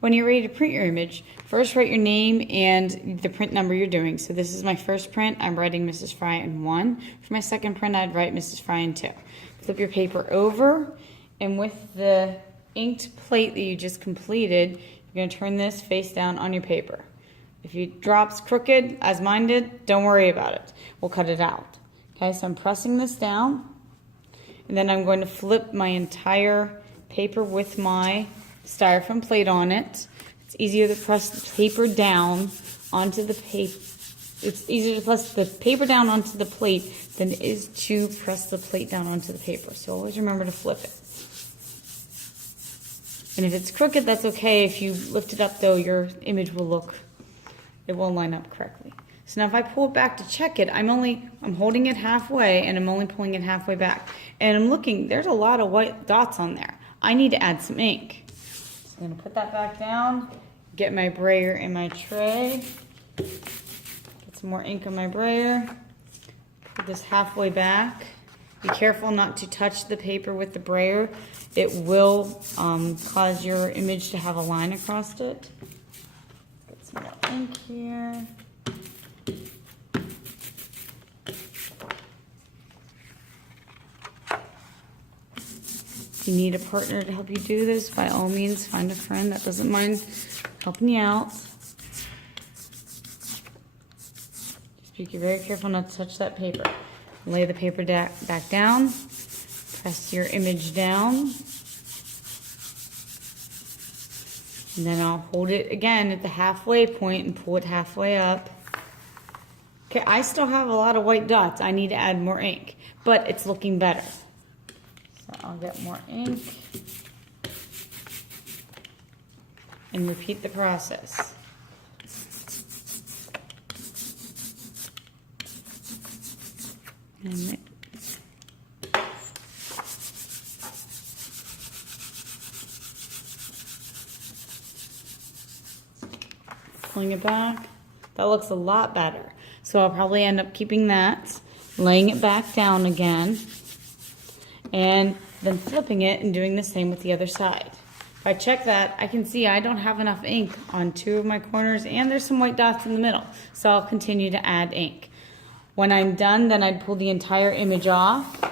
When you're ready to print your image, first write your name and the print number you're doing. So this is my first print. I'm writing Mrs. Fry in 1. For my second print, I'd write Mrs. Fry in 2. Flip your paper over, and with the inked plate that you just completed, you're going to turn this face down on your paper. If it drops crooked, as mine did, don't worry about it. We'll cut it out. Okay, so I'm pressing this down, and then I'm going to flip my entire paper with my styrofoam plate on it. It's easier to press the paper down onto the paper. It's easier to press the paper down onto the plate than it is to press the plate down onto the paper. So always remember to flip it. And if it's crooked, that's okay. If you lift it up though, your image will line up correctly. So now if I pull it back to check it, I'm holding it halfway and I'm only pulling it halfway back. And I'm looking, there's a lot of white dots on there. I need to add some ink. So I'm gonna put that back down, get my brayer in my tray, get some more ink on my brayer, put this halfway back. Be careful not to touch the paper with the brayer. It will cause your image to have a line across it. Get some more ink here. If you need a partner to help you do this, by all means, find a friend that doesn't mind helping you out. Just be very careful not to touch that paper. Lay the paper back down, press your image down, and then I'll hold it again at the halfway point and pull it halfway up. Okay, I still have a lot of white dots. I need to add more ink, but it's looking better. So I'll get more ink and repeat the process. And pulling it back, that looks a lot better. So I'll probably end up keeping that, laying it back down again, and then flipping it and doing the same with the other side. If I check that, I can see I don't have enough ink on 2 of my corners, and there's some white dots in the middle. So I'll continue to add ink. When I'm done, then I'd pull the entire image off,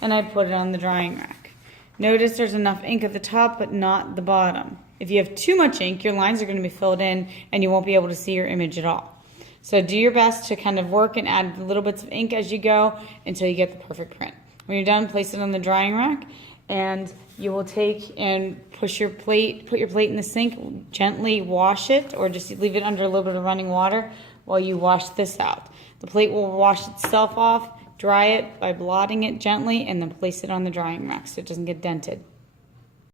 and I'd put it on the drying rack. Notice there's enough ink at the top, but not the bottom. If you have too much ink, your lines are going to be filled in, and you won't be able to see your image at all. So do your best to kind of work and add little bits of ink as you go until you get the perfect print. When you're done, place it on the drying rack, and you will take and put your plate in the sink, gently wash it, or just leave it under a little bit of running water while you wash this out. The plate will wash itself off, dry it by blotting it gently, and then place it on the drying rack so it doesn't get dented.